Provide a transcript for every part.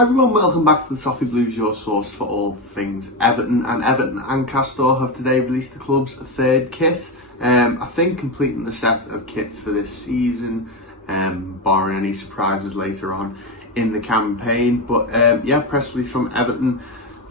Hi everyone, welcome back to the Toffee Blues, your source for all things Everton. And Everton and Castor have today released the club's third kit. I think completing the set of kits for this season, barring any surprises later on in the campaign. But yeah, press release from Everton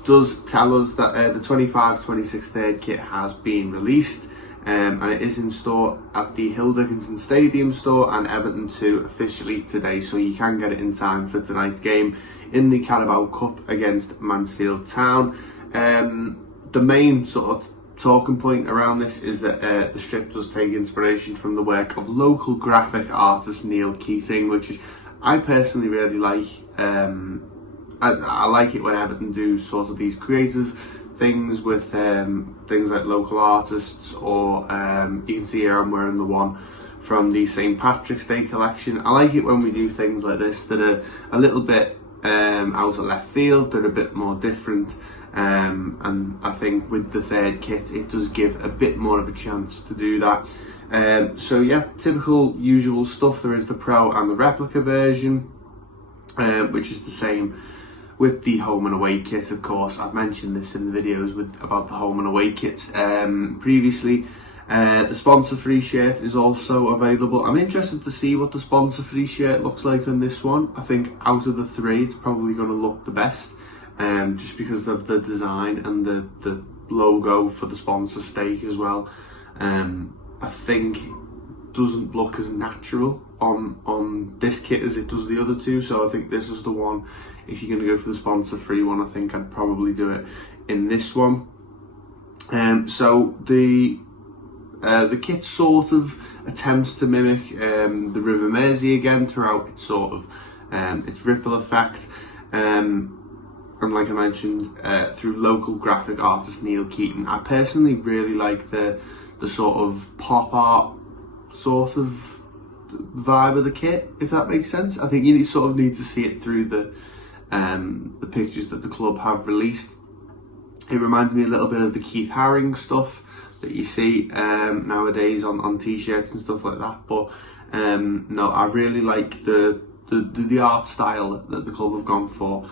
does tell us that the 25-26 third kit has been released. And it is in store at the Hill Dickinson Stadium store and Everton 2 officially today, so you can get it in time for tonight's game in the Carabao Cup against Mansfield Town. The main sort of talking point around this is that the strip does take inspiration from the work of local graphic artist Neil Keating, which I personally really like. I like it when Everton do sort of these creative things with things like local artists, or you can see here I'm wearing the one from the St Patrick's Day collection. I like it when we do things like this that are a little bit out of left field, they're a bit more different, and I think with the third kit it does give a bit more of a chance to do that. So yeah, typical usual stuff. There is the Pro and the replica version, which is the same with the home and away kit. Of course, I've mentioned this in the videos about the home and away kits previously. The sponsor free shirt is also available. I'm interested to see what the sponsor free shirt looks like on this one. I think out of the three, it's probably going to look the best, just because of the design and the logo for the sponsor stake as well. I think doesn't look as natural on this kit as it does the other two, so I think this is the one. If you're going to go for the sponsor free one, I think I'd probably do it in this one. So the kit sort of attempts to mimic the River Mersey again throughout its sort of its ripple effect, and like I mentioned, through local graphic artist Neil Keating. I personally really like the sort of pop art sort of vibe of the kit, if that makes sense. I think you sort of need to see it through the pictures that the club have released. It reminded me a little bit of the Keith Haring stuff that you see nowadays on t-shirts and stuff like that. But no, I really like the art style that the club have gone for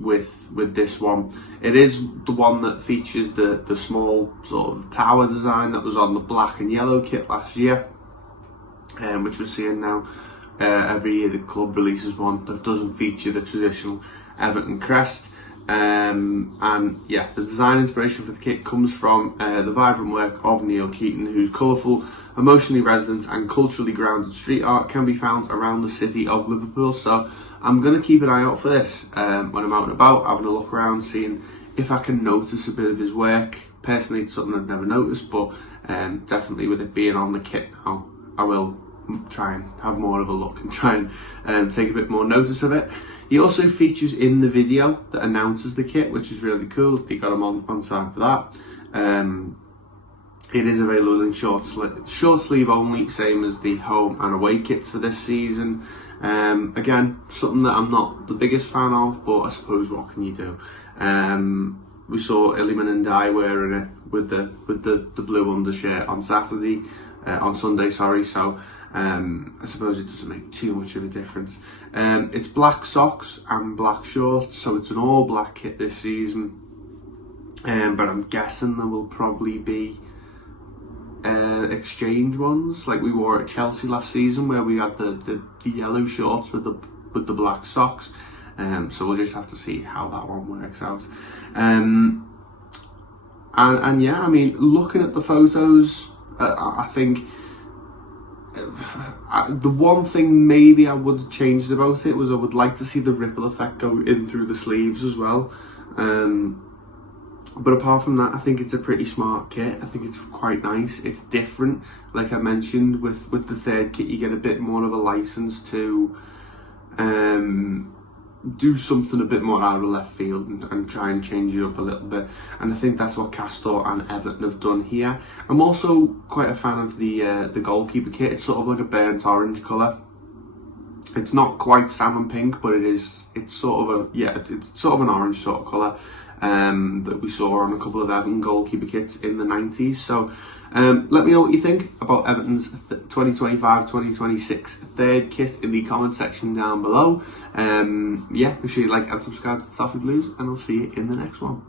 with this one. It is the one that features the small sort of tower design that was on the black and yellow kit last year, which we're seeing now. Every year the club releases one that doesn't feature the traditional Everton crest. And yeah, the design inspiration for the kit comes from the vibrant work of Neil Keating, whose colourful, emotionally resonant and culturally grounded street art can be found around the city of Liverpool. So I'm going to keep an eye out for this when I'm out and about, having a look around, seeing if I can notice a bit of his work. Personally, it's something I've never noticed, but definitely with it being on the kit now, I will try and have more of a look and try and take a bit more notice of it. He also features in the video that announces the kit, which is really cool. They got him on side for that. It is available in short sleeve only, same as the home and away kits for this season. Again, something that I'm not the biggest fan of, but I suppose what can you do? We saw Iliman and Dye wearing it with the blue undershirt on Sunday, sorry. So I suppose it doesn't make too much of a difference. It's black socks and black shorts, so it's an all black kit this season. But I'm guessing there will probably be exchange ones like we wore at Chelsea last season, where we had the yellow shorts with the black socks. So we'll just have to see how that one works out. And yeah, I mean, looking at the photos, I think the one thing maybe I would have changed about it was I would like to see the ripple effect go in through the sleeves as well. But apart from that, I think it's a pretty smart kit. I think it's quite nice. It's different. Like I mentioned, with the third kit, you get a bit more of a license to do something a bit more out of left field and try and change it up a little bit. And I think that's what Castor and Everton have done here. I'm also quite a fan of the goalkeeper kit. It's sort of like a burnt orange colour. It's not quite salmon pink, but it's sort of an orange sort of colour. that we saw on a couple of Everton goalkeeper kits in the 90s. So let me know what you think about Everton's 2025-2026 third kit in the comment section down below. Yeah, make sure you like and subscribe to the Toffee Blues, and I'll see you in the next one.